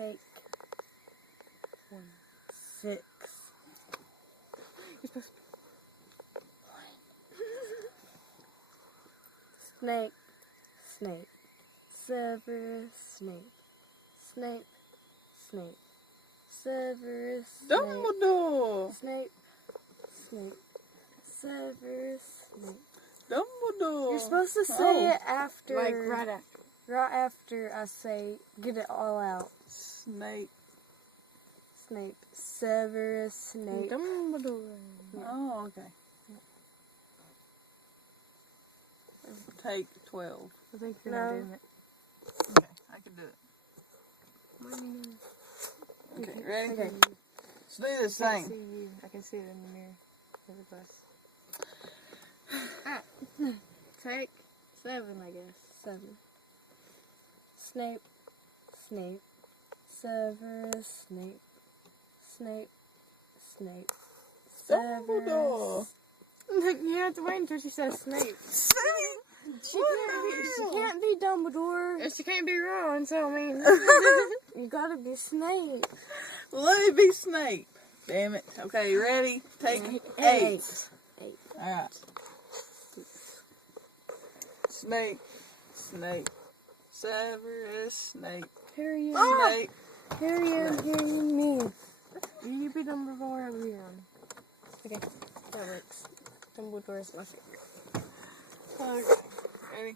take 6. You're supposed to... Snape, Snape, Severus Snape, Snape, Snape, Severus Snape, Dumbledore! Snape, Snape, Severus Snape. Dumbledore! You're supposed to say it after, Like, right after. right after I say, get it all out. Snape. Snape, Severus Snape. Dumbledore. Oh, okay. Take 12. I think you're No. not doing it. Okay, I can do it. Okay, ready? Okay. Let's do this I can thing. see you. I can see it in the mirror. Of the glass. Take 7, I guess. 7. Snape, Snape, Severus Snape, Snape, Snape, Dumbledore! You have to wait until she says Snape. She can't be Dumbledore. She can't be wrong, so I mean... You gotta be Snape. Let me be Snape. Damn it. Okay, ready? Take 8. 8. Alright. Snape. Snape. Severus Snape. Harry, Snape. Harry, me. you be Dumbledore, I'll be Ron. Okay, that works. Dumbledore is my favorite. Okay, ready?